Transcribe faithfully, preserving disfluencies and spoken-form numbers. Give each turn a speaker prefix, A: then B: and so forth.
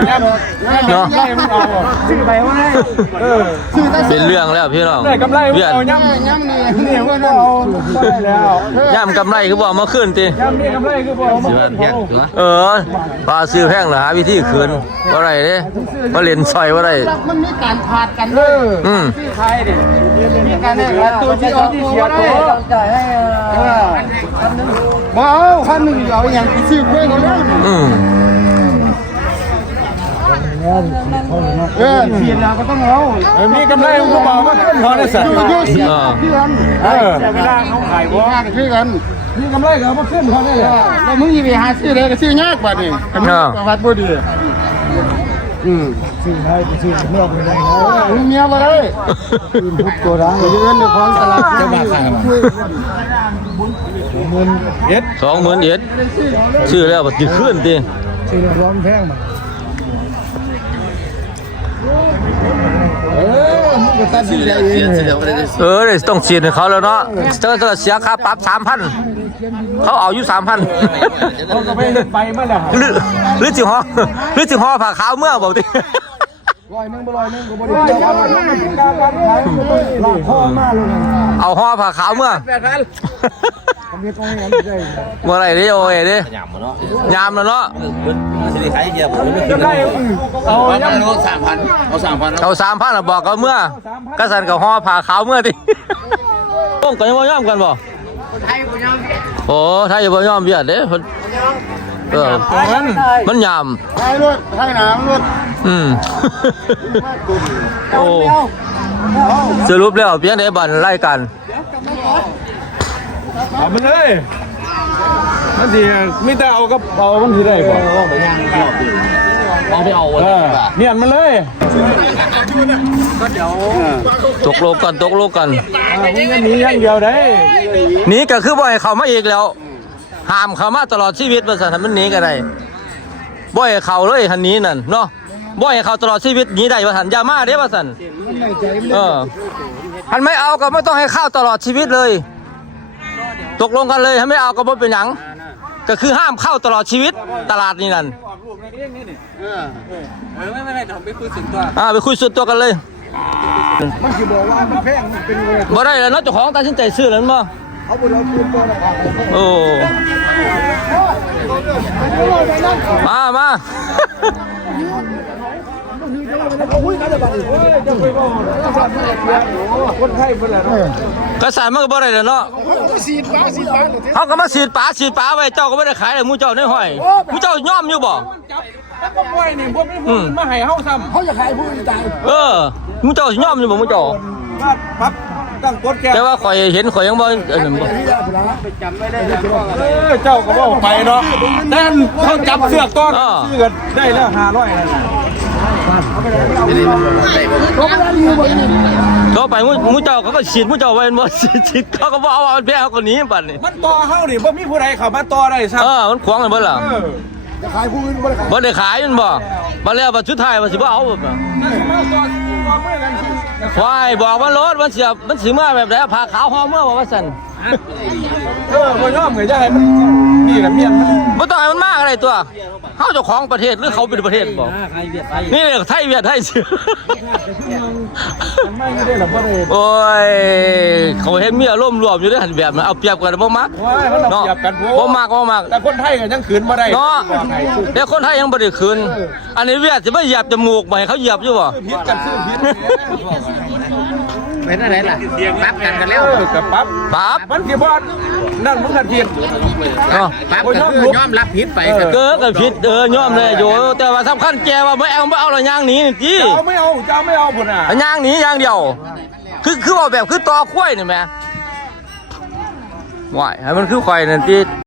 A: เนาะเป็นเรื่องแล้วพี่น้องเวียดย่ำย่ำนี่นี่ว่าเอาแล้วย่ำกำไรคือบอกมาขึ้นตีย่ำนี่กำไรคือบอกมาขึ้นเออปลาซื้อแพงเหรอหาวิธีคืนว่าไรเด้มาเล่นซอยว่าไร
B: มันมีการผาดกันเลย
A: อืม
B: ที่ไทยดิมีการเนี่ยตัวที่เอาที่เสียตัวจ่ายให้บ้าคันหนึ่งเอาอย่างที่ซื้อเพื่อนเขาแล้ว
A: อืม
B: เออเสียแล้วก็ต้องเอา
C: มีกำไรมันก็บอกว่าขึ้นเขาได้สั่ง
B: เยอะเสียที่กันเออเวลาเขาขายว่ากันคือกัน
C: มีกำไรก็เอามาขึ้นเขาได้เลย
B: แล้วมึงยี่ไปหาซื้อเลยก็ซื้อยากกว่านี่ทำไมประวัติบ่ดีอืมซื้อให้ไปซื้อเมื่อไปได้เนาะเมียบ่ได้พุทธโกดังอยู่เงินในของตลาดจะมาขายกันหมื่นเอ็ด
A: สองหมื่นเอ็ดซื้อแล้วติดขึ้นตี
B: ซื้อร้อมแพงมาเออมึงตัดสินใจเอง
A: เออเลยต้องเสียให้เขาแล้วเนาะเจอเจอเสียค่าปรับสามพันเขาเอาอยู่สามพัน
C: เขาก็ไม่ไปมาแล้ว
A: หรือหรือจิ๋วห่อหรือจิ๋วห่อผ่าขาวเมื่อบอกดิ
B: ลอยนึงบ่ลอยนึงก็บ่ได้เจ้าการการขายก็ต้องลากพ่อมาเลย
A: เอาห่อผ่าขาวเมื่อเมื่อไรดิโอ้ยดิยามแล้วเนาะ
C: สิขายเยอะผมได้เอาเอาสามพันเอาสามพัน
A: เอาสามพันบอกก็เมื่อก็สั่นกับห่อผ่าขาวเมื่อดิต้องกันยังบ่ยอมกันบ่
B: ไทยบ่ยอม
A: โอ้ไทยบ่ยอมเบียดเด้เออมันยาม
B: ไทยรถไทยน้ำรถ
A: อืมโอ้สรุปแล้วเพียงได้บันไล่กัน
C: เอาไปเลยนั่นสิมิแต่เอาก็เอามันที่ได้ป่ะเอาไปเอาเนี่ยมันเลย
A: ตกโลกกันตกโลกกัน
C: หนีอย่างเดียวได้
A: หนีก็คือบ่อยเขามาอีกแล้วห้ามเขามาตลอดชีวิตภาษาทำมันหนีกันได้บ่อยเขาเลยหันนี้นั่นเนาะบ่อยเขาตลอดชีวิตหนีได้ภาษาอย่ามาเด้ภาษาเออหันไม่เอาก็ไม่ต้องให้เข้าตลอดชีวิตเลยตกลงกันเลยถ้าไม่เอาก็ไม่เป็นหยังก็คือห้ามเข้าตลอดชีวิตตลาดนี้นั่น
C: ไม่ไม่ไม่ผมไปคุยส่วนตัว
A: อ่าไปคุยส่วนตัวกันเลย
B: มันคือบอกว่ามันแพงมันเป็นเงิน
A: บ่ได้แล้วเนาะเจ้าของตัดสินใจซื้อแล้วมั้ง
B: เขาบอกเราคืนตัวเรา
A: โอ้มามา
C: คนไข้เป็นอะไร
A: กระสายมันก็บ่ได้แล้วเนาะเขาก็มาสีดปลาสีดปลาไว้เจ้าก็ไม่ได้ขายเลยมูเจ้าในห้อยมูเจ้าย่อมอยู่บ่
C: แล้วก็ปล่อยนี่พวกนี้พวกมาให้เฮาซ้ำ
B: เขาจะขายผู้อื่นตาย
A: เออมูเจ้าย่อมอยู่บ่มูเจ้า
C: ปั๊บตั้งกฎแก
A: แต่ว่าข่อยเห็นข่อยยังบ่เออ
C: จำไม่ได้เออเจ้าก็บ่ไปเนาะนั่นเขาจับเสือกต้อนซื้อกันได้แล้วห้าร้อยนั่นน่ะ
A: ต่อไปมูมูเจ้าเขาก็ฉีดมูเจ้าไว้บ่ฉีดเขาก็บ่เอาเอาแพ้เขาก็หนีบัดนี่
C: มันต่อเฮานี่บ่มีผู้ใดเข้ามาต่อได้ซับ
A: เออมันขวางกันเบิดล่ะ
B: จะขายผู้อื่นบ่ได้ขาย
A: บ่ได้ขายมันบ่บ่แล้วบัดสุดท้ายว่าสิบ่เอาบ่ควายบอกว่ารถมันเสียมันสิมาแบบไหนพาขาวห่อเมื่อบ่ว่าซั่น
C: เออบ่ยอมก็จะให้มันนี่ล่ะเมียน
A: บ่ต้องให้มันมาอะไรตัวเฮาเจ้าของประเทศหรือเขาเป็นประเทศบ่นี่ไทยเวียดไทยสิโอ้ยเขาเห็นมีอารมณ์รวมอยู่ด้วยหันแบบนั้นเอาเปรียบกันบ่มัก
C: เนาะ
A: บ่มักบ่มัก
C: แต่คนไทยก็ยังขืนบ่ได้
A: เนาะแต่คนไทยยังบ่ได้ขืนอันนี้เวียดสิมาเหยียบจมูกบ่ให้เขาเหยียบอยู่บ่
C: ผิดกันซื้อผิด
B: เป็นอะไรล่ะปรับกันกันแล้ว
C: กับปั๊บ
A: ปั๊บ
C: มันสิบ่นั่นมึงกันผิด
A: เนาะ
B: ปั๊บก็คือยอมรับผิดไป
A: เกิดก็ผิดเออยอมเลยอยู่แต่ว่าสำคัญแกว่าบ่เอาบ่เอาแล้วย่างหนีนี่ติ
C: เจ้าไม่เอาเจ้าไม่เอาพุ่นน่ะ
A: ย่างหนีอย่างเดียวคือคือว่าแบบคือตอควายนี่แหมว่ายให้มันคือควายนั่นติ